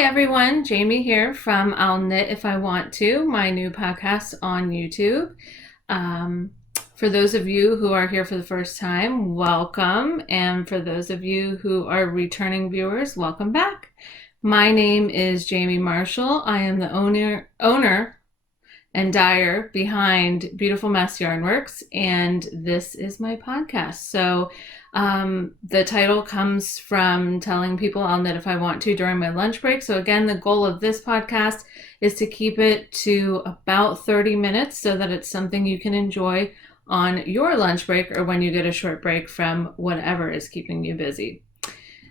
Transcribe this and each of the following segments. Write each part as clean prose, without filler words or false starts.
Hi everyone, Jamie here from I'll Knit If I Want To, my new podcast on YouTube. For those of you who are here for the first time, welcome. And for those of you who are returning viewers, welcome back. My name is Jamie Marshall. I am the owner and dyer behind Beautiful Mess Yarnworks, and this is my podcast. So the title comes from telling people I'll knit if I want to during my lunch break. So again, the goal of this podcast is to keep it to about 30 minutes so that it's something you can enjoy on your lunch break or when you get a short break from whatever is keeping you busy.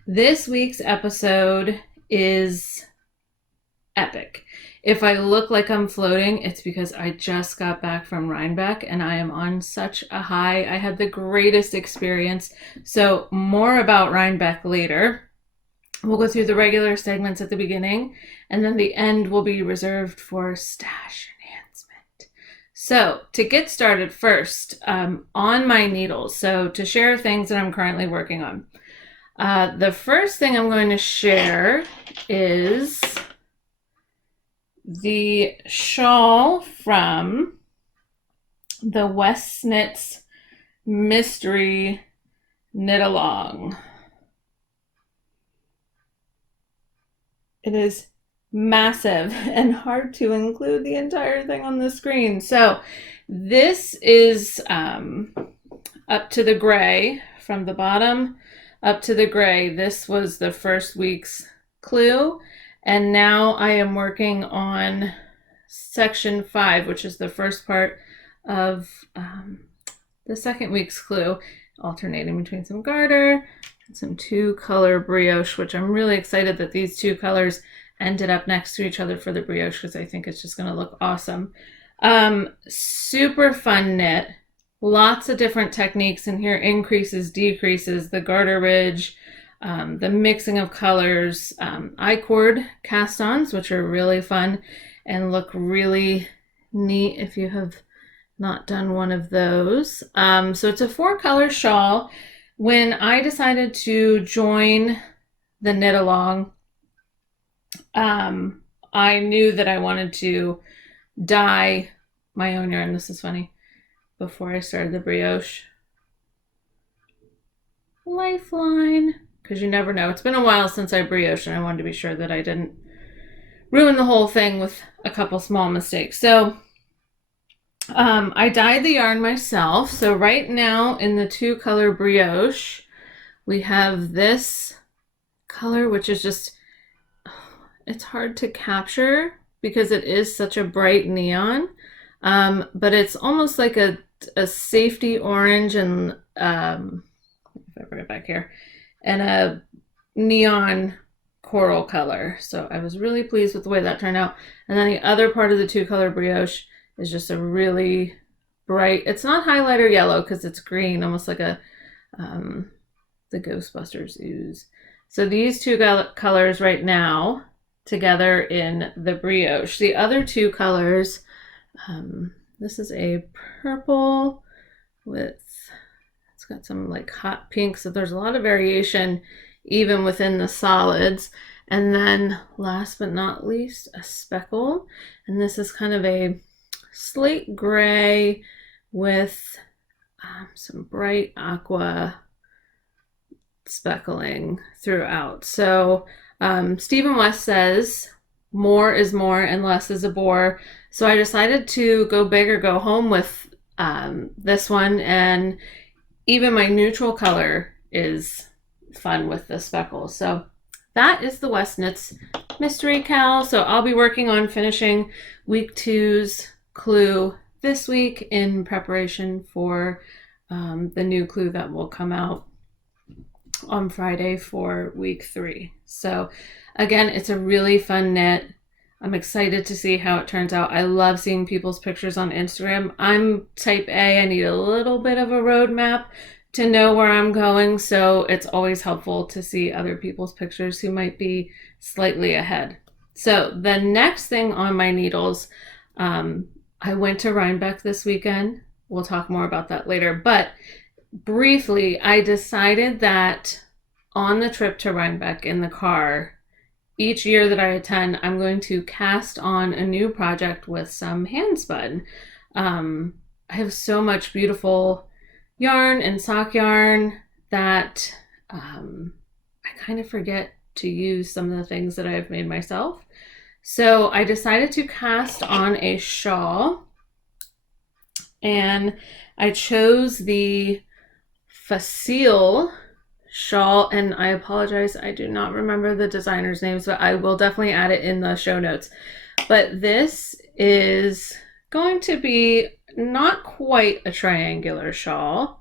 This week's episode is epic. If I look like I'm floating, it's because I just got back from Rhinebeck and I am on such a high. I had the greatest experience. So more about Rhinebeck later. We'll go through the regular segments at the beginning, and then the end will be reserved for stash enhancement. So to get started first, on my needles. So to share things that I'm currently working on. The first thing I'm going to share is the shawl from the Westknits Mystery Knit Along. It is massive and hard to include the entire thing on the screen. So this is up to the gray, from the bottom up to the gray. This was the first week's clue. And now I am working on section 5, which is the first part of the second week's clue, alternating between some garter and some 2-color brioche, which I'm really excited that these 2 colors ended up next to each other for the brioche because I think it's just going to look awesome. Super fun knit. Lots of different techniques in here, increases, decreases, the garter ridge, the mixing of colors, I-cord cast-ons, which are really fun and look really neat if you have not done one of those. So it's a 4-color shawl. When I decided to join the knit along, I knew that I wanted to dye my own yarn. This is funny. Before I started the brioche. Lifeline. Because you never know. It's been a while since I brioche, and I wanted to be sure that I didn't ruin the whole thing with a couple small mistakes. So I dyed the yarn myself. So right now in the 2-color brioche, we have this color, which is just, it's hard to capture because it is such a bright neon. But it's almost like a safety orange and, if I bring it back here, and a neon coral color. So I was really pleased with the way that turned out. And then the other part of the 2-color brioche is just a really bright, it's not highlighter yellow because it's green, almost like a the Ghostbusters ooze. So these 2 colors right now together in the brioche. The other 2 colors, this is a purple with, it's got some like hot pink, so there's a lot of variation even within the solids. And then last but not least, a speckle, and this is kind of a slate gray with some bright aqua speckling throughout. So Stephen West says more is more and less is a bore. So I decided to go big or go home with this one, and even my neutral color is fun with the speckles. So that is the Westknits Mystery MKAL. So I'll be working on finishing week 2's clue this week in preparation for the new clue that will come out on Friday for week 3. So again, it's a really fun knit. I'm excited to see how it turns out. I love seeing people's pictures on Instagram. I'm type A. I need a little bit of a roadmap to know where I'm going. So it's always helpful to see other people's pictures who might be slightly ahead. So the next thing on my needles, I went to Rhinebeck this weekend. We'll talk more about that later. But briefly, I decided that on the trip to Rhinebeck in the car, each year that I attend, I'm going to cast on a new project with some hand spun. I have so much beautiful yarn and sock yarn that I kind of forget to use some of the things that I've made myself. So I decided to cast on a shawl, and I chose the Facil shawl, and I apologize, I do not remember the designer's names, but I will definitely add it in the show notes. But this is going to be not quite a triangular shawl.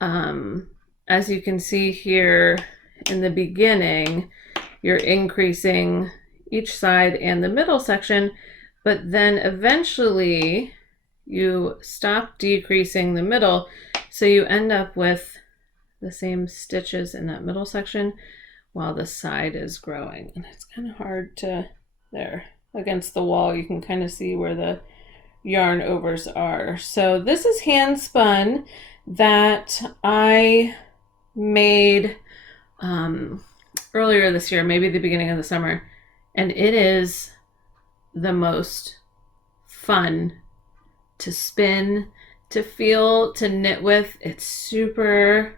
As you can see here in the beginning, you're increasing each side and the middle section, but then eventually you stop decreasing the middle, so you end up with the same stitches in that middle section while the side is growing. And it's kind of hard to, there against the wall, you can kind of see where the yarn overs are. So this is hand spun that I made earlier this year, maybe the beginning of the summer, and it is the most fun to spin, to feel, to knit with. It's super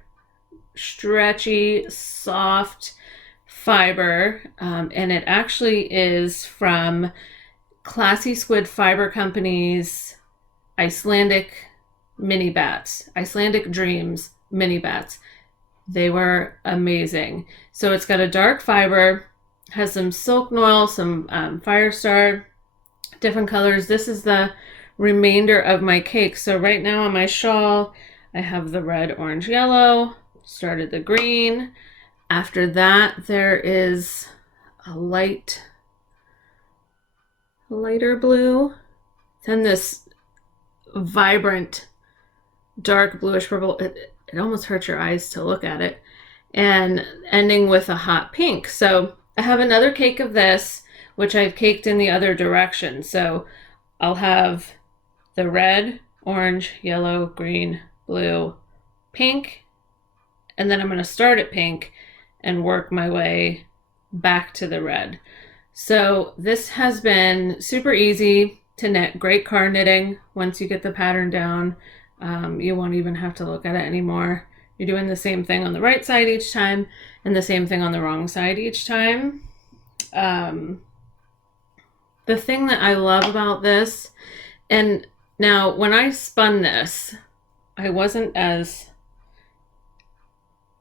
stretchy, soft fiber, and it actually is from Classy Squid Fiber Company's Icelandic mini bats, Icelandic Dreams mini bats. They were amazing. So it's got a dark fiber, has some silk noil, some fire star, different colors. This is the remainder of my cake. So right now on my shawl, I have the red, orange, yellow, started the green. After that, there is a lighter blue, then this vibrant dark bluish purple. It almost hurts your eyes to look at it, and ending with a hot pink. So I have another cake of this, which I've caked in the other direction. So I'll have the red, orange, yellow, green, blue, pink, and then I'm going to start at pink and work my way back to the red. So this has been super easy to knit, great car knitting. Once you get the pattern down, you won't even have to look at it anymore. You're doing the same thing on the right side each time and the same thing on the wrong side each time. The thing that I love about this, and now when I spun this, I wasn't as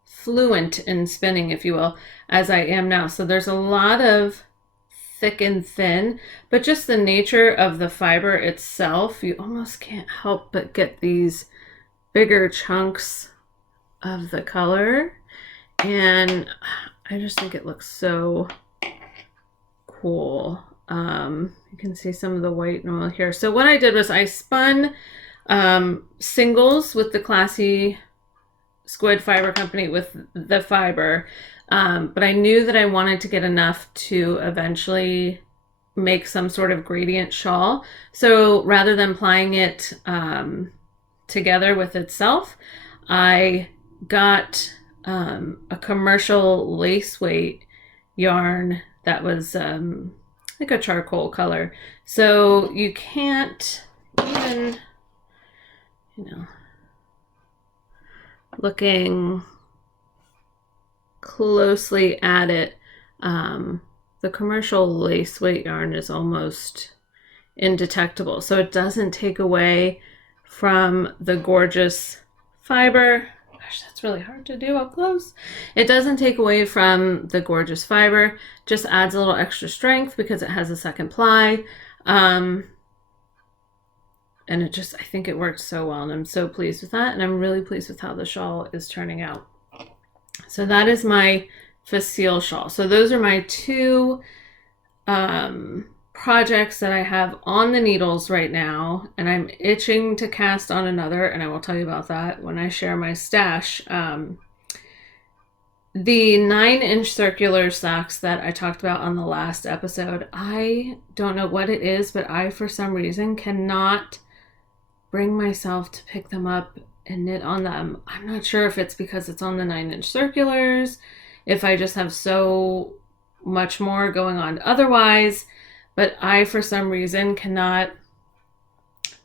fluent in spinning, if you will, as I am now. So there's a lot of thick and thin, but just the nature of the fiber itself, you almost can't help but get these bigger chunks of the color. And I just think it looks so cool. You can see some of the white noil here. So what I did was I spun singles with the Classy Squid Fiber Company with the fiber, but I knew that I wanted to get enough to eventually make some sort of gradient shawl. So rather than plying it together with itself, I got a commercial lace weight yarn that was like a charcoal color. So you can't even, looking closely at it, the commercial lace weight yarn is almost indetectable. So it doesn't take away from the gorgeous fiber. Gosh, that's really hard to do up close. It doesn't take away from the gorgeous fiber, just adds a little extra strength because it has a second ply. And it just, I think it works so well, and I'm so pleased with that. And I'm really pleased with how the shawl is turning out. So that is my Facil shawl. So those are my two projects that I have on the needles right now, and I'm itching to cast on another, and I will tell you about that when I share my stash. The 9-inch circular socks that I talked about on the last episode, I don't know what it is, but I, for some reason, cannot bring myself to pick them up and knit on them. I'm not sure if it's because it's on the 9-inch circulars, if I just have so much more going on otherwise, but I, for some reason, cannot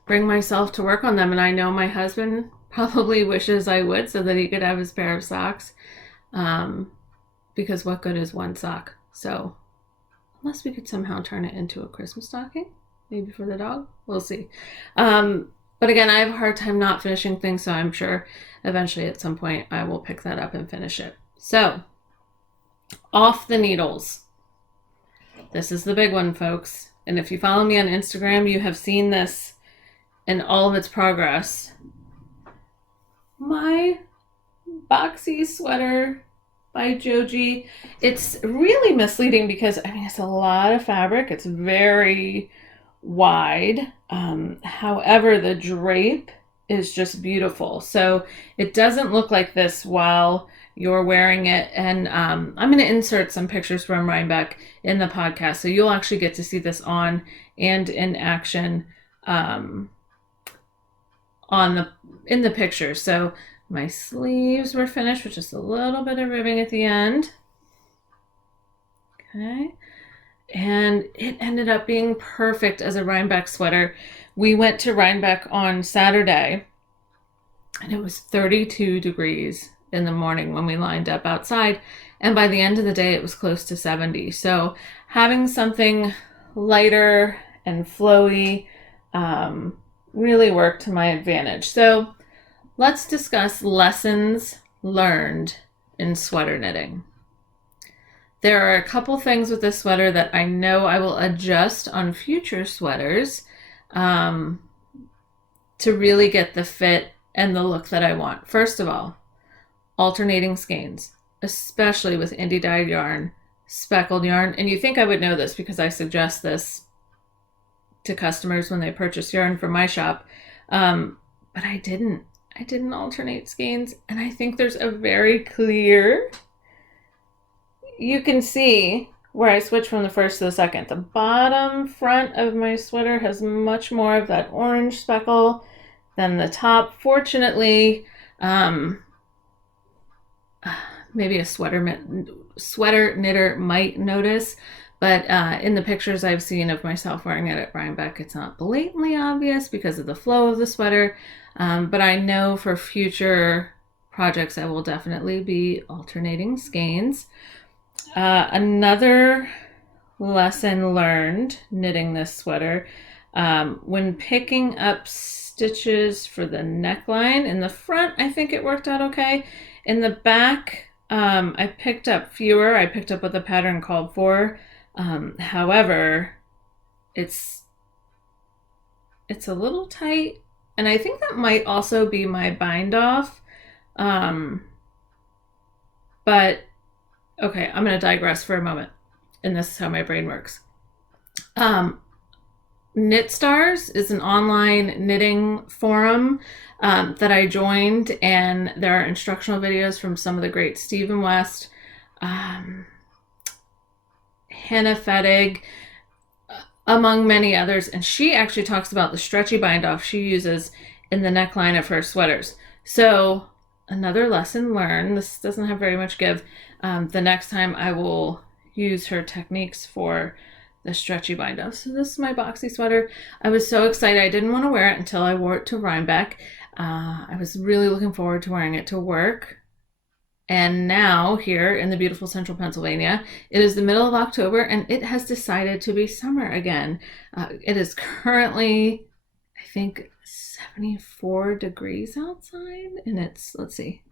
bring myself to work on them. And I know my husband probably wishes I would so that he could have his pair of socks. Because what good is one sock? So unless we could somehow turn it into a Christmas stocking, maybe for the dog, we'll see. But again, I have a hard time not finishing things, so I'm sure eventually at some point I will pick that up and finish it. So, off the needles. This is the big one, folks. And if you follow me on Instagram, you have seen this in all of its progress. My Boxy sweater by Joji. It's really misleading because, I mean, it's a lot of fabric. It's very wide. However, the drape is just beautiful. So it doesn't look like this while you're wearing it. And I'm going to insert some pictures from Rhinebeck in the podcast. So you'll actually get to see this on and in action in the picture. So my sleeves were finished with just a little bit of ribbing at the end. Okay. And it ended up being perfect as a Rhinebeck sweater. We went to Rhinebeck on Saturday, and it was 32 degrees in the morning when we lined up outside. And by the end of the day, it was close to 70. So having something lighter and flowy really worked to my advantage. So let's discuss lessons learned in sweater knitting. There are a couple things with this sweater that I know I will adjust on future sweaters to really get the fit and the look that I want. First of all, alternating skeins, especially with indie dyed yarn, speckled yarn. And you think I would know this because I suggest this to customers when they purchase yarn from my shop. But I didn't alternate skeins. And I think there's a very clear, you can see where I switch from the first to the second. The bottom front of my sweater has much more of that orange speckle than the top. Fortunately, maybe a sweater knitter might notice, but in the pictures I've seen of myself wearing it at Rhinebeck, it's not blatantly obvious because of the flow of the sweater. But I know for future projects I will definitely be alternating skeins. Another lesson learned knitting this sweater, when picking up stitches for the neckline in the front, I think it worked out okay. In the back, I picked up fewer. I picked up what the pattern called for. However, it's a little tight, and I think that might also be my bind off. But okay, I'm going to digress for a moment, and this is how my brain works. Knit Stars is an online knitting forum that I joined, and there are instructional videos from some of the great Stephen West, Hannah Fettig, among many others. And she actually talks about the stretchy bind off she uses in the neckline of her sweaters. So another lesson learned, this doesn't have very much give. The next time I will use her techniques for the stretchy bind off. So this is my Boxy sweater. I was so excited. I didn't want to wear it until I wore it to Rhinebeck. I was really looking forward to wearing it to work. And now here in the beautiful central Pennsylvania, it is the middle of October and it has decided to be summer again. It is currently, I think, 74 degrees outside, and it's, let's see,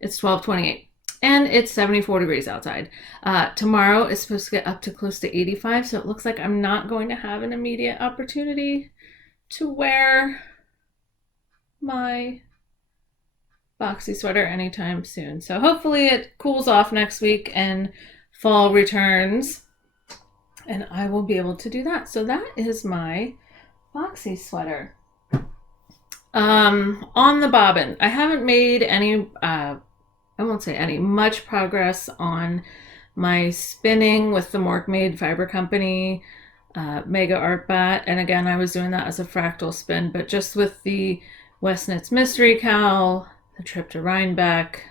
it's 12:28. And it's 74 degrees outside. Tomorrow is supposed to get up to close to 85, so it looks like I'm not going to have an immediate opportunity to wear my Boxy sweater anytime soon. So hopefully it cools off next week and fall returns, and I will be able to do that. So that is my Boxy sweater. On the bobbin, I haven't made any I won't say any, much progress on my spinning with the Mork Made Fiber Company Mega Art Bat. And again, I was doing that as a fractal spin, but just with the Westknits Mystery Cowl, the trip to Rhinebeck,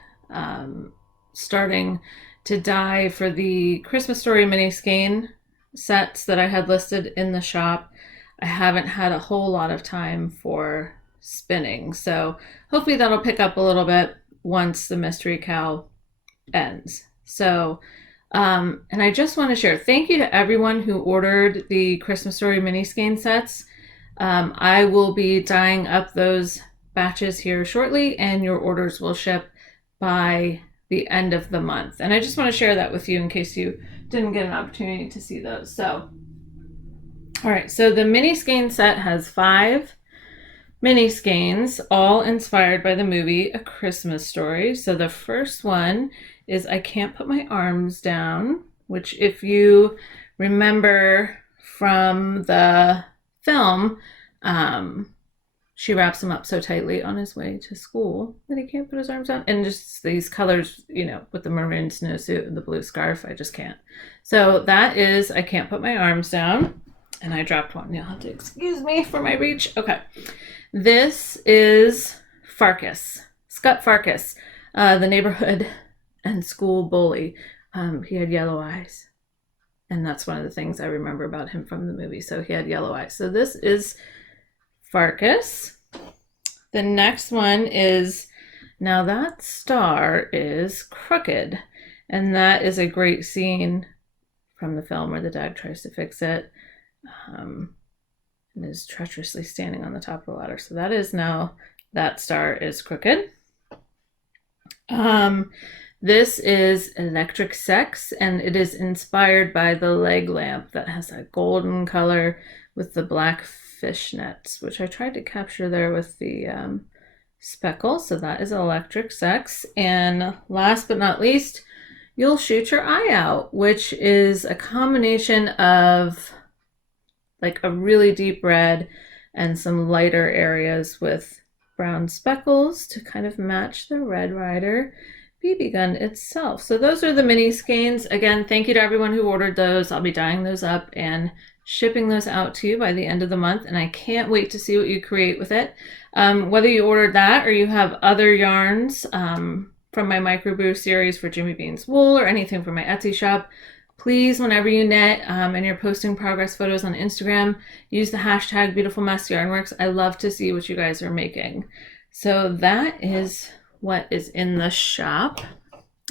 starting to dye for the Christmas Story mini skein sets that I had listed in the shop. I haven't had a whole lot of time for spinning, so hopefully that'll pick up a little bit once the mystery cow ends. So and I just want to share thank you to everyone who ordered the Christmas Story mini skein sets. I will be dyeing up those batches here shortly, and your orders will ship by the end of the month. And I just want to share that with you in case you didn't get an opportunity to see those. So, all right, so the mini skein set has 5 mini skeins, all inspired by the movie A Christmas Story. So the first one is I Can't Put My Arms Down, which if you remember from the film, she wraps him up so tightly on his way to school that he can't put his arms down. And just these colors, you know, with the maroon snowsuit and the blue scarf, I just can't. So that is I Can't Put My Arms Down. And I dropped one. You'll have to excuse me for my reach. Okay. This is Farkas, Scott Farkas, the neighborhood and school bully. He had yellow eyes. And that's one of the things I remember about him from the movie. So he had yellow eyes. So this is Farkas. The next one is, now that star is crooked. And that is a great scene from the film where the dad tries to fix it. And is treacherously standing on the top of the ladder. So that is now that star is crooked. This is Electric Sex, and it is inspired by the leg lamp that has a golden color with the black fishnets, which I tried to capture there with the speckle. So that is Electric Sex. And last but not least, You'll Shoot Your Eye Out, which is a combination of like a really deep red and some lighter areas with brown speckles to kind of match the Red Ryder BB gun itself. So those are the mini skeins. Again, thank you to everyone who ordered those. I'll be dyeing those up and shipping those out to you by the end of the month, and I can't wait to see what you create with it. Whether you ordered that or you have other yarns from my microbrew series for Jimmy Bean's Wool or anything from my Etsy shop, please, whenever you knit and you're posting progress photos on Instagram, use the hashtag BeautifulMessYarnWorks. I love to see what you guys are making. So that is what is in the shop.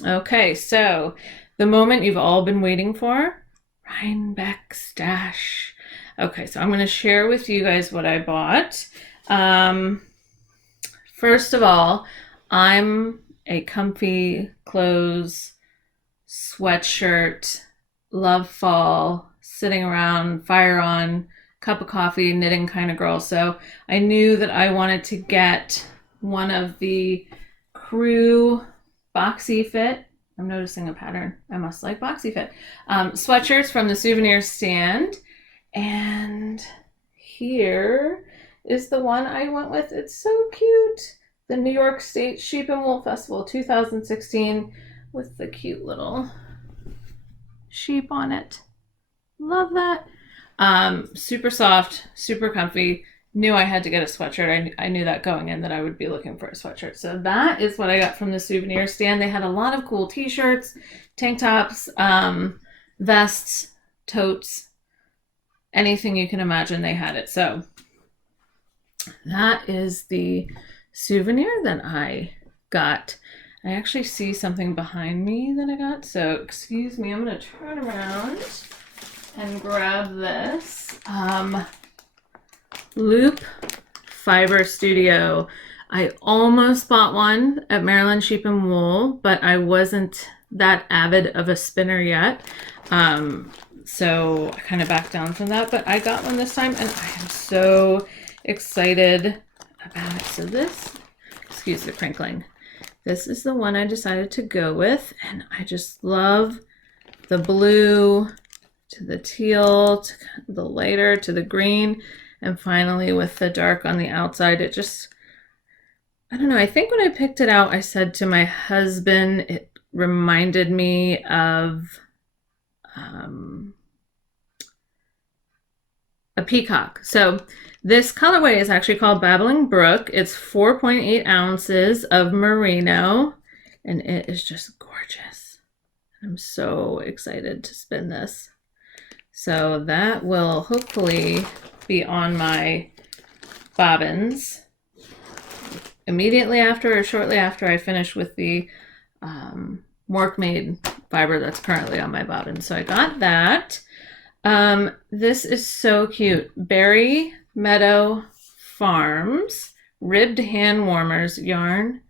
Okay, so the moment you've all been waiting for, Rhinebeck stash. Okay, so I'm going to share with you guys what I bought. First of all, I'm a comfy clothes, sweatshirt, love fall, sitting around, fire on, cup of coffee, knitting kind of girl. So I knew that I wanted to get one of the crew Boxy fit. I'm noticing a pattern. I must like Boxy fit. Sweatshirts from the souvenir stand. And here is the one I went with. It's so cute. The New York State Sheep and Wool Festival 2016 with the cute little sheep on it. Love that. Super soft, super comfy. Knew I had to get a sweatshirt. I knew that going in that I would be looking for a sweatshirt. So that is what I got from the souvenir stand. They had a lot of cool t-shirts, tank tops, vests, totes, anything you can imagine, they had it. So that is the souvenir that I got. I actually see something behind me that I got. So excuse me, I'm going to turn around and grab this. Loop Fiber Studio. I almost bought one at Maryland Sheep and Wool, but I wasn't that avid of a spinner yet. So I kind of backed down from that, but I got one this time and I am so excited about it. So this, excuse the crinkling, this is the one I decided to go with, and I just love the blue to the teal to the lighter to the green, and finally with the dark on the outside. It just, I don't know, I think when I picked it out, I said to my husband, it reminded me of a peacock. So this colorway is actually called Babbling Brook. It's 4.8 ounces of merino, and it is just gorgeous. I'm so excited to spin this. So that will hopefully be on my bobbins immediately after or shortly after I finish with the Mork made fiber that's currently on my bobbin. So I got that. This is so cute. Berry Meadow Farms ribbed hand warmers yarn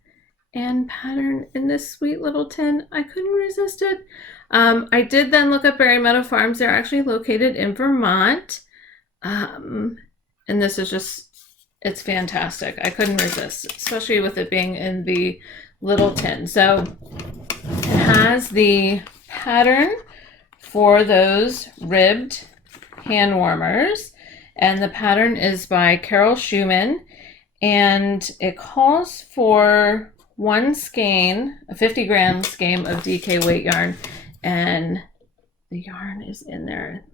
and pattern in this sweet little tin. I couldn't resist it. I did then look up Berry Meadow Farms. They're actually located in Vermont. And this is just, it's fantastic. I couldn't resist, especially with it being in the little tin. So it has the pattern for those ribbed hand warmers, and the pattern is by Carol Schumann, and it calls for one skein, a 50-gram skein of DK weight yarn, and the yarn is in there.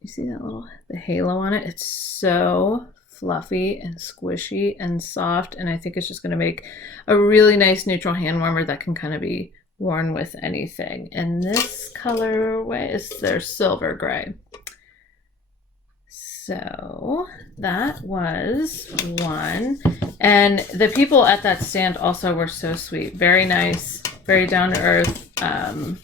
You see that the halo on it? It's so fluffy and squishy and soft, and I think it's just going to make a really nice neutral hand warmer that can kind of be worn with anything. And this colorway is their silver gray. So that was one. And the people at that stand also were so sweet, very nice, very down to earth. And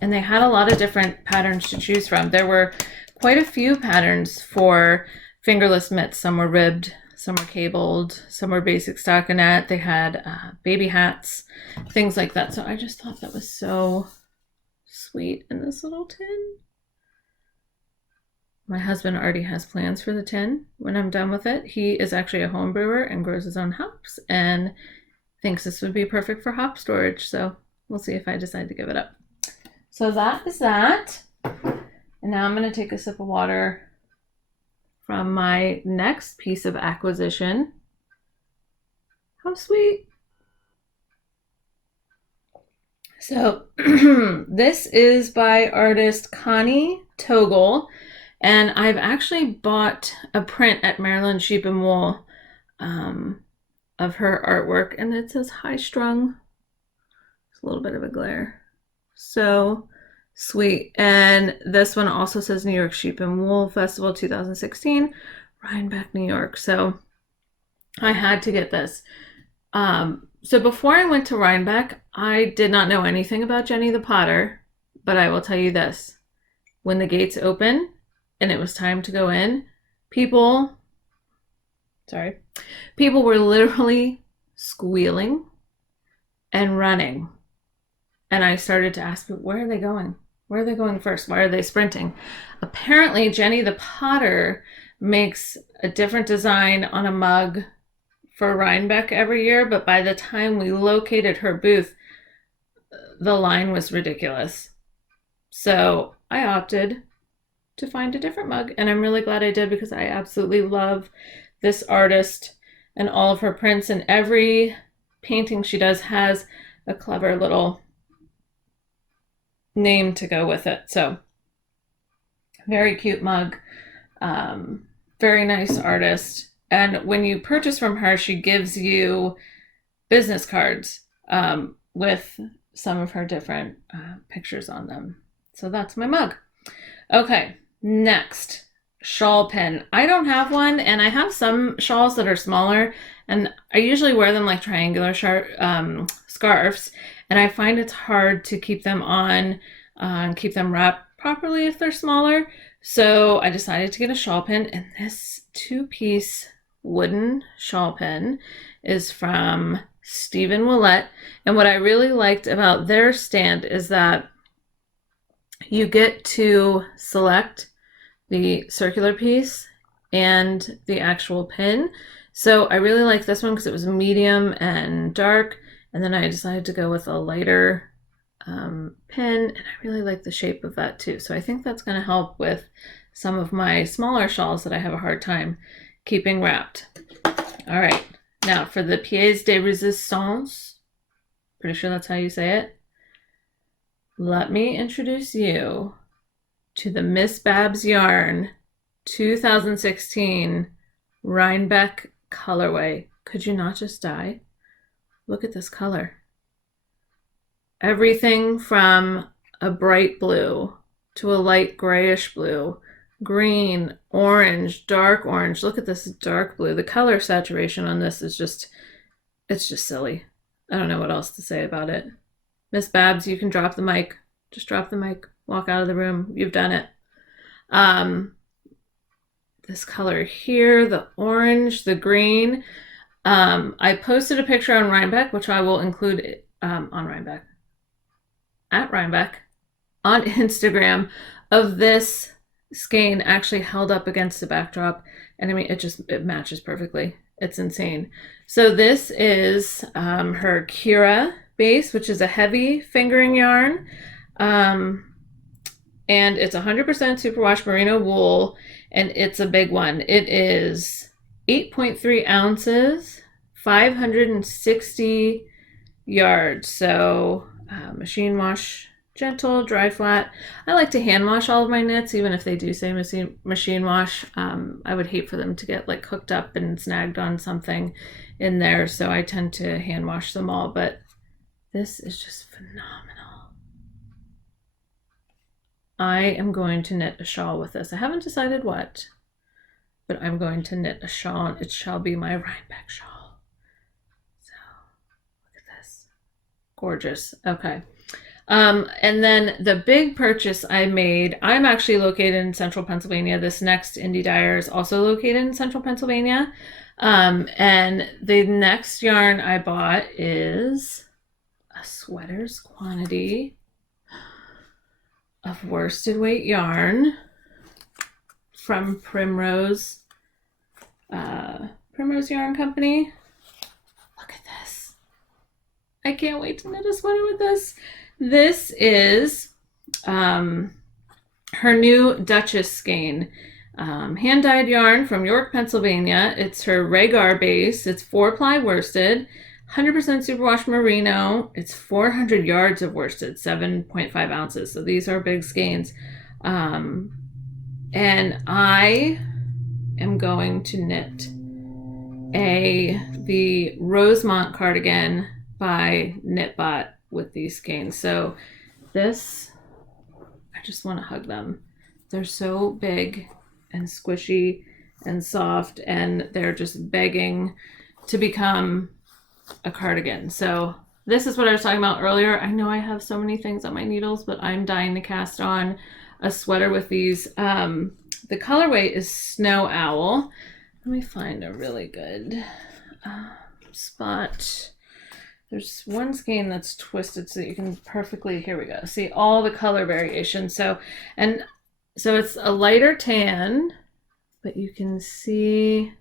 they had a lot of different patterns to choose from. There were quite a few patterns for fingerless mitts. Some were ribbed, some were cabled, some were basic stockinette. They had baby hats, things like that. So I just thought that was so sweet in this little tin. My husband already has plans for the tin when I'm done with it. He is actually a home brewer and grows his own hops and thinks this would be perfect for hop storage. So we'll see if I decide to give it up. So that is that. And now I'm going to take a sip of water from my next piece of acquisition. How sweet. So this is by artist Connie Toggle, and I've actually bought a print at Maryland Sheep and Wool of her artwork, and it says high strung. It's a little bit of a glare. So sweet. And this one also says New York Sheep and Wool Festival 2016, Rhinebeck, New York. So I had to get this. So before I went to Rhinebeck, I did not know anything about Jenny the Potter, but I will tell you this. When the gates opened and it was time to go in, people were literally squealing and running. And I started to ask, where are they going? Where are they going first? Why are they sprinting? Apparently, Jenny the Potter makes a different design on a mug for Rhinebeck every year, but by the time we located her booth, the line was ridiculous. So I opted to find a different mug, and I'm really glad I did because I absolutely love this artist and all of her prints, and every painting she does has a clever little name to go with it. So very cute mug, very nice artist. And when you purchase from her, she gives you business cards with some of her different pictures on them. So that's my mug. Okay, next, shawl pin. I don't have one, and I have some shawls that are smaller, and I usually wear them like triangular scarves, and I find it's hard to keep them on and keep them wrapped properly if they're smaller. So I decided to get a shawl pin, and this 2-piece wooden shawl pin is from Stephen Willette. And what I really liked about their stand is that you get to select the circular piece and the actual pin. So I really like this one because it was medium and dark, and then I decided to go with a lighter pin, and I really like the shape of that too. So I think that's going to help with some of my smaller shawls that I have a hard time keeping wrapped. All right, now for the pièce de résistance, pretty sure that's how you say it. Let me introduce you to the Miss Babs Yarn 2016 Rhinebeck colorway. Could you not just die? Look at this color. everything from a bright blue to a light grayish blue, green, orange, dark orange. Look at this dark blue. The color saturation on this is just, it's just silly. I don't know what else to say about it. Miss Babs, you can drop the mic. Just drop the mic. Walk out of the room. You've done it. This color here, the orange, the green. I posted a picture on Rhinebeck, which I will include on Rhinebeck, at Rhinebeck, on Instagram, of this skein actually held up against the backdrop. And I mean, it matches perfectly. It's insane. So this is her Kira base, which is a heavy fingering yarn. And it's 100% superwash merino wool, and it's a big one. It is 8.3 ounces, 560 yards. So machine wash, gentle, dry flat. I like to hand wash all of my knits, even if they do say machine wash. I would hate for them to get like hooked up and snagged on something in there, so I tend to hand wash them all. But this is just phenomenal. I am going to knit a shawl with this. I haven't decided what, but I'm going to knit a shawl. It shall be my Rhinebeck shawl. So look at this. Gorgeous. Okay. And then the big purchase I made, I'm actually located in central Pennsylvania. This next indie dyer is also located in central Pennsylvania. And the next yarn I bought is a sweater's quantity of worsted weight yarn from Primrose Yarn Company. Look at this. I can't wait to knit a sweater with this. This is her new Duchess skein. Hand-dyed yarn from York, Pennsylvania. It's her Regar base. It's 4-ply worsted, 100% superwash merino. It's 400 yards of worsted, 7.5 ounces. So these are big skeins. And I am going to knit the Rosemont cardigan by Knitbot with these skeins. So this, I just want to hug them. They're so big and squishy and soft, and they're just begging to become a cardigan. So this is what I was talking about earlier. I know I have so many things on my needles, but I'm dying to cast on a sweater with these. The colorway is Snow Owl. Let me find a really good spot. There's one skein that's twisted so that you can perfectly, here we go, see all the color variation. So it's a lighter tan, but you can see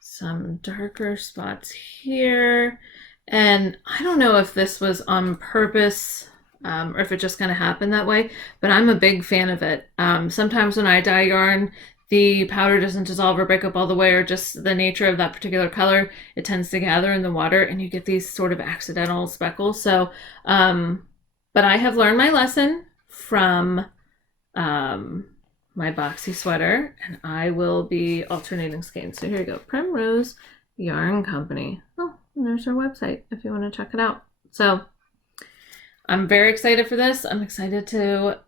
some darker spots here. And I don't know if this was on purpose or if it just kind of happened that way, but I'm a big fan of it. Sometimes when I dye yarn, the powder doesn't dissolve or break up all the way, or just the nature of that particular color, it tends to gather in the water and you get these sort of accidental speckles. So, but I have learned my lesson from my Boxy sweater, and I will be alternating skeins. So here you go, Primrose Yarn Company. Oh, and there's our website if you want to check it out. So I'm very excited for this. I'm excited to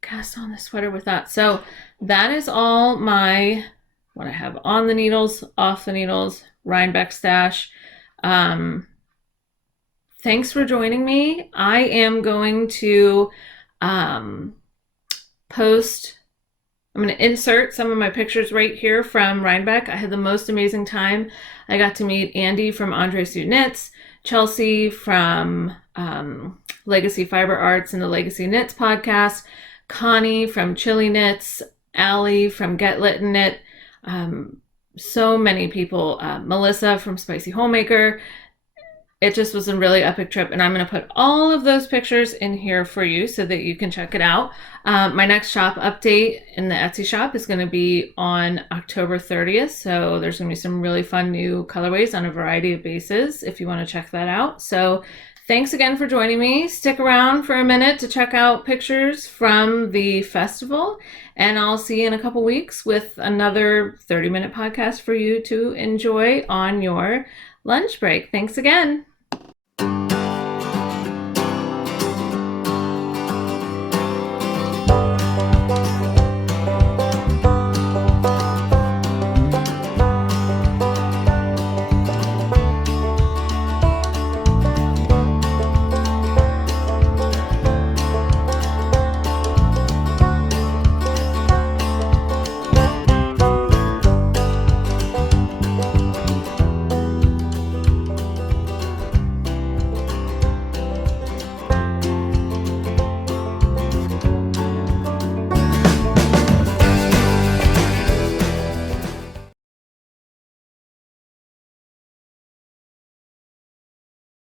cast on this sweater with that. So that is all what I have on the needles, off the needles, Rhinebeck stash. Thanks for joining me. I am going to post, I'm going to insert some of my pictures right here from Rhinebeck. I had the most amazing time. I got to meet Andie from AndreSueKnits, Chelsea from Legacy Fiber Arts and the Legacy Knits Podcast, Connie from Chile Knitz, Allie from GetLitandKnit, so many people, Melissa from Spicyhomemaker. It just was a really epic trip, and I'm going to put all of those pictures in here for you so that you can check it out. My next shop update in the Etsy shop is going to be on October 30th, so there's going to be some really fun new colorways on a variety of bases if you want to check that out. So thanks again for joining me. Stick around for a minute to check out pictures from the festival, and I'll see you in a couple weeks with another 30-minute podcast for you to enjoy on your lunch break. Thanks again.